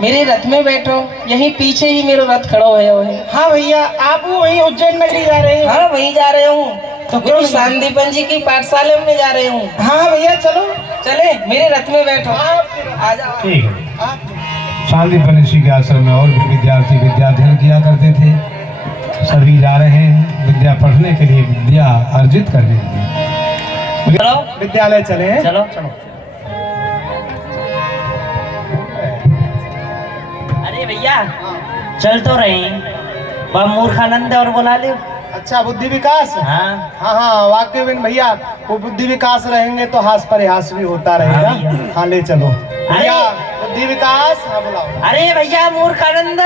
मेरे रथ में बैठो, यहीं पीछे ही मेरा रथ खड़ा है। हाँ भैया, आप वही उज्जैन नगरी जा रहे हैं? हाँ वहीं जा रहे हूँ, तो गुरु सांदीपन जी की पाठशाला में जा रहे हूँ। हाँ भैया चलो, चले मेरे रथ में बैठो, आ जाओ। ठीक है। सांदीपन ऋषि के आश्रम में और भी विद्यार्थी विद्याध्ययन किया करते थे। सभी जा रहे हैं विद्या पढ़ने के लिए, विद्या अर्जित करने के लिए। चलो विद्यालय चले हैं। चलो चलो। अरे भैया चल तो रही, वह मूर्खानंद और बुला ले। अच्छा, बुद्धि विकास। हाँ हाँ हाँ, वाकई में भैया, वो बुद्धि विकास रहेंगे तो हास परिहास भी होता रहेगा। हाँ ले चलो भैया, बुद्धि विकास। हाँ बुलाओ। अरे भैया मूर्खानंद।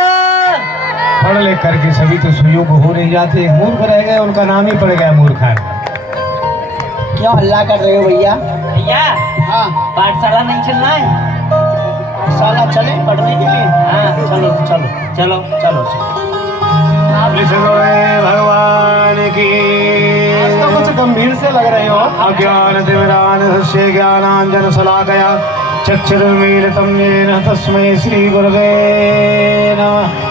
पढ़ लिख करके सभी तो सुयोग हो नहीं जाते, मूर्ख रह गए, उनका नाम ही पड़ गया मूर्खान। क्यों हल्ला कर रहे हो भैया? भैया हाँ, पाठशाला नहीं चलना है? साला चले पढ़ने के लिए? हाँ चलो चलो चलो चलो भगवान की। आज तो कुछ गंभीर से लग रहे हो। अज्ञान तिमिरान से ज्ञानांजन शलाकया चक्षुरुन्मीलितं येन तस्मै श्री गुरुवे नमः।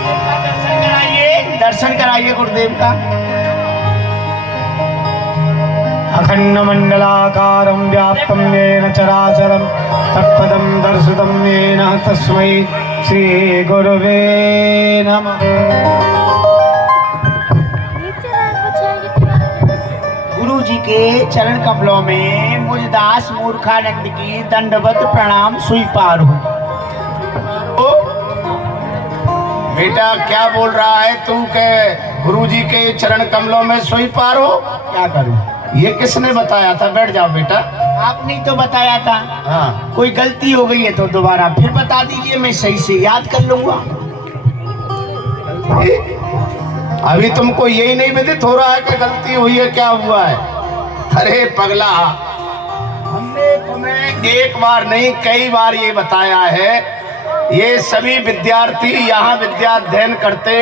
दर्शन कराइए गुरुदेव का। अखंड मंडलाकारं व्याप्तं येन चराचरं तत्पदं दर्शितं येन तस्मै श्री गुरुवे नमः। गुरु जी के चरण कमलों में मुझदास मूर्खानंद की दंडवत प्रणाम स्वीकार हो। बेटा क्या बोल रहा है तू के गुरुजी के चरण कमलों में सोई पार हो? क्या करूं? ये किसने बताया था? बैठ जाओ बेटा। आपने तो बताया था। हाँ, कोई गलती हो गई है तो दोबारा फिर बता दीजिए, मैं सही से याद कर लूंगा। अभी तुमको यही नहीं विदित हो रहा है कि गलती हुई है, क्या हुआ है? अरे पगला, हमने तुम्हें एक बार नहीं कई बार ये बताया है। ये सभी विद्यार्थी यहाँ विद्या अध्ययन करते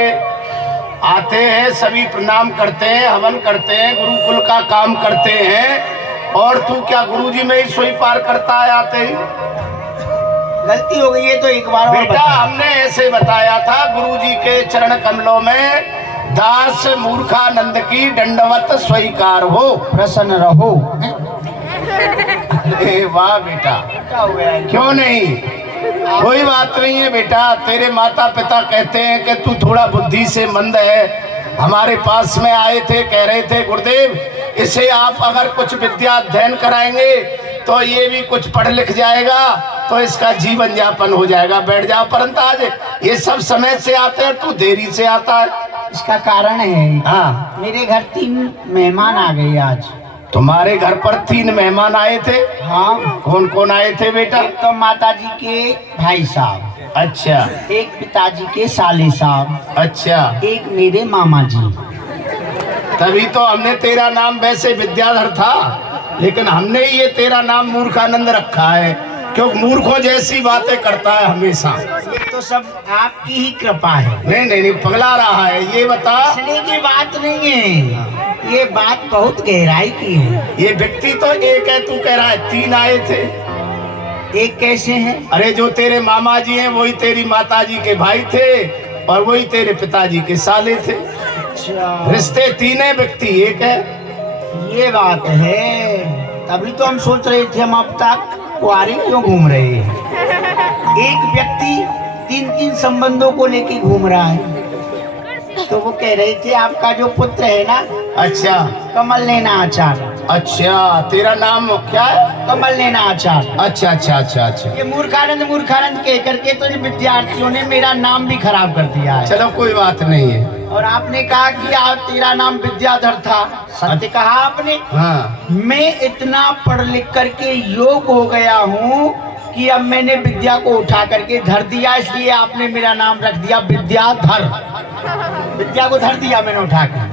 आते हैं, सभी प्रणाम करते हैं, हवन करते हैं, गुरुकुल का काम करते हैं, और तू क्या गुरुजी में ही सोई पार करता है आते ही? गलती हो गई है तो एक बार और बेटा बता। हमने ऐसे बताया था, गुरुजी के चरण कमलों में दास मूर्खानंद की दंडवत स्वीकार हो, प्रसन्न रहो। अरे वाह बेटा, क्या हो गया? क्यों नहीं? कोई बात नहीं है बेटा। तेरे माता पिता कहते हैं कि तू थोड़ा बुद्धि से मंद है। हमारे पास में आए थे, कह रहे थे गुरुदेव इसे आप अगर कुछ विद्या अध्ययन कराएंगे तो ये भी कुछ पढ़ लिख जाएगा, तो इसका जीवन यापन हो जाएगा। बैठ जाओ। परंतु आज ये सब समय से आते हैं, तू देरी से आता है। इसका कारण है, हाँ, मेरे घर 3 मेहमान आ गए आज। तुम्हारे घर पर 3 मेहमान आए थे? हाँ। कौन कौन आए थे बेटा? एक तो माता जी के भाई साहब, अच्छा एक पिताजी के साले साहब, अच्छा। एक मेरे मामा जी। तभी तो हमने तेरा नाम वैसे विद्याधर था, लेकिन हमने ये तेरा नाम मूर्खानंद रखा है, क्योंकि मूर्खों जैसी बातें करता है हमेशा। ये तो सब आपकी ही कृपा है। नहीं नहीं नहीं, पगला रहा है। ये बता, इसलिए की बात नहीं है, ये बात बहुत गहराई की है। ये व्यक्ति तो एक है, तू कह रहा है 3 आए थे। एक कैसे है? अरे जो तेरे मामा जी हैं वही तेरी माता जी के भाई थे, और वही तेरे पिताजी के साले थे। अच्छा, रिश्ते 3 है, व्यक्ति एक है। ये बात है। तभी तो हम सोच रहे थे हम अब तक कुआरे क्यों घूम रहे हैं। एक व्यक्ति 3 संबंधों को लेके घूम रहा है। तो वो कह रहे थे आपका जो पुत्र है ना, अच्छा कमल नैना आचार्य। अच्छा, तेरा नाम क्या है? कमल नैना आचार्य। अच्छा अच्छा अच्छा अच्छा। ये मूर्खानंद मूर्खानंद कह करके तो इन विद्यार्थियों ने मेरा नाम भी खराब कर दिया है। चलो कोई बात नहीं है। और आपने कहा कि तेरा नाम विद्याधर था। सत्य कहा आपने। हाँ, मैं इतना पढ़ लिख करके योग हो गया हूँ कि अब मैंने विद्या को उठा करके धर दिया, इसलिए आपने मेरा नाम रख दिया विद्याधर। विद्या को धर दिया मैंने उठा के।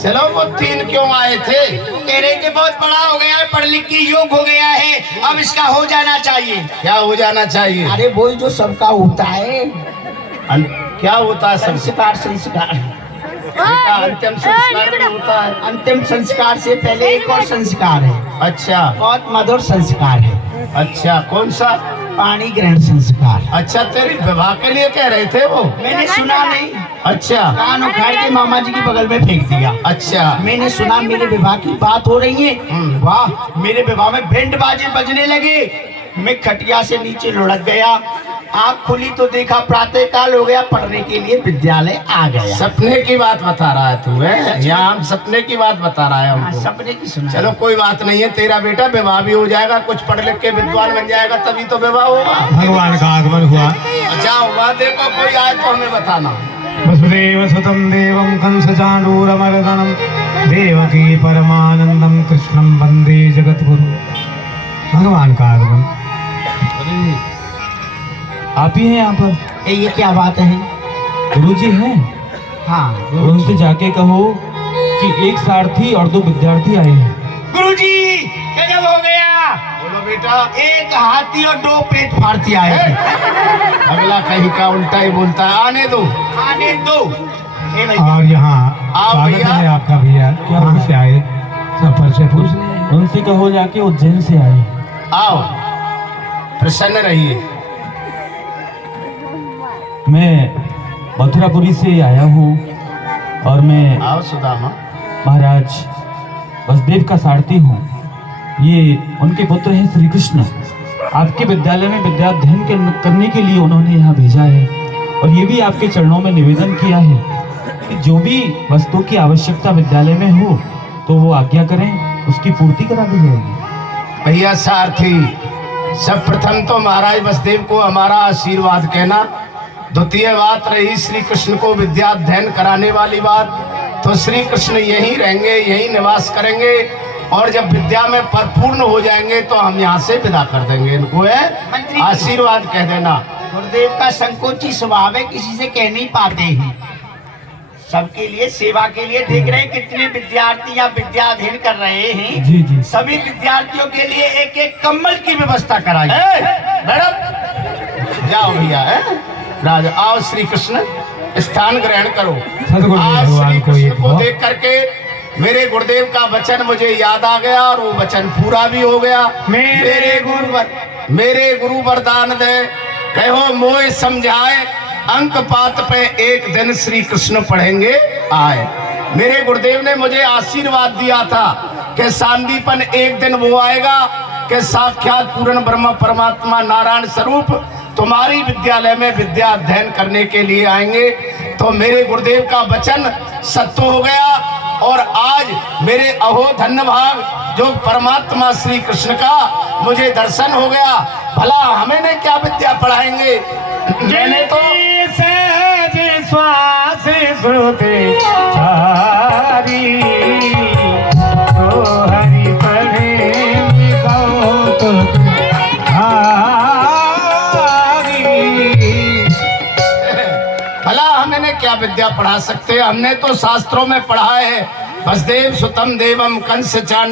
चलो वो 3 क्यों आए थे? कह रहे थे बहुत बड़ा हो गया है, पढ़ लिख के योग हो गया है, अब इसका हो जाना चाहिए। क्या हो जाना चाहिए? अरे वही जो सबका होता है। क्या होता है? संस्कार। संस्कार बेटा, अंतिम संस्कार में होता है। अंतिम संस्कार से पहले एक और संस्कार है। अच्छा बहुत मधुर संस्कार है। अच्छा, कौन सा? पानी ग्रहण संस्कार। अच्छा, तेरी विवाह के लिए कह रहे थे वो? मैंने सुना नहीं, अच्छा कान उखाड़ के मामा जी के बगल में फेंक दिया। अच्छा। मैंने सुना मेरे विवाह की बात हो रही है। वाह, मेरे विवाह में बैंड बाजे बजने लगे। मैं खटिया से नीचे लुढ़क गया, आँख खुली तो देखा प्रातः काल हो गया, पढ़ने के लिए विद्यालय आ गया। सपने की बात बता रहा है तू, है? यहाँ हम सपने की बात बता रहा है हाँ, हमको। सपने की सुना। चलो कोई बात नहीं है, तेरा बेटा विवाह भी हो जाएगा, कुछ पढ़ लिख के विद्वान बन जाएगा, तभी तो विवाह होगा। भगवान का आगमन हुआ। अच्छा हुआ, देखो कोई आए तो हमें बताना। वसुदेव सुतं देवं कंस चाणूरमर्दनं देवकी परमानंदम कृष्णं वंदे जगद्गुरु। भगवान का आगमन। आप ही हैं यहाँ पर? ये क्या बात है? गुरुजी हैं? हाँ उनसे जाके कहो कि एक सारथी और 2 विद्यार्थी आए हैं। गुरुजी, गजब हो गया। बोलो बेटा। एक हाथी और 2 पेट फाड़ती आए। अगला कहीं का उल्टा ही बोलता है, आने दो। आने दो। ए भैया, और यहाँ आओ स्वागत भैया। है आपका भैया। कहाँ से आए? सब परिचय पूछ ले। उनसे कहो जाके उज्जैन से आए। आओ, प्रसन्न रहिए। मैं मथुरापुरी से आया हूँ और मैं आओ सुदामा। महाराज वसुदेव का सारथी हूँ। ये उनके पुत्र हैं श्री कृष्ण। आपके विद्यालय में विद्याध्ययन करने के लिए उन्होंने यहाँ भेजा है और ये भी आपके चरणों में निवेदन किया है कि जो भी वस्तु की आवश्यकता विद्यालय में हो तो वो आज्ञा करें, उसकी पूर्ति करा दी जाएगी। भैया सारथी, सब प्रथम तो महाराज वसुदेव को हमारा आशीर्वाद कहना। द्वितीय बात रही श्री कृष्ण को विद्या अध्ययन कराने वाली बात, तो श्री कृष्ण यहीं रहेंगे, यहीं निवास करेंगे और जब विद्या में परिपूर्ण हो जाएंगे तो हम यहाँ से विदा कर देंगे इनको। है आशीर्वाद कह देना। गुरुदेव का संकोची स्वभाव है, किसी से कह नहीं पाते हैं। सबके लिए सेवा के लिए देख रहे हैं कितने विद्यार्थी या विद्या अध्ययन कर रहे हैं। जी जी। सभी विद्यार्थियों के लिए एक एक कम्बल की व्यवस्था कराई। मैडम जाओ भैया। है राजा, आओ श्री कृष्ण स्थान ग्रहण करो। सदगुरु आज भगवान श्री को कृष्ण एक को बहुत- देख करके मेरे गुरुदेव का वचन मुझे याद आ गया और वो वचन पूरा भी हो गया। मेरे गुरु वरदान दे, कहो मोह समझाए, अंक पात पे एक दिन श्री कृष्ण पढ़ेंगे आए। मेरे गुरुदेव ने मुझे आशीर्वाद दिया था कि सांदीपन एक दिन वो आएगा कि साक्षात पूर्ण ब्रह्म परमात्मा नारायण स्वरूप तुम्हारी विद्यालय में विद्या अध्ययन करने के लिए आएंगे। तो मेरे गुरुदेव का वचन सत्य हो गया और आज मेरे अहो धन्य भाग जो परमात्मा श्री कृष्ण का मुझे दर्शन हो गया। भला हमें ने क्या विद्या पढ़ाएंगे? मैंने तो सहज श्वास श्रुति चारी, तो हरि प्रेम कौतुक हारी। भला हमें ने क्या विद्या पढ़ा सकते? हमने तो शास्त्रों में पढ़ा है, वसुदेव सुतम देवम कंस चांड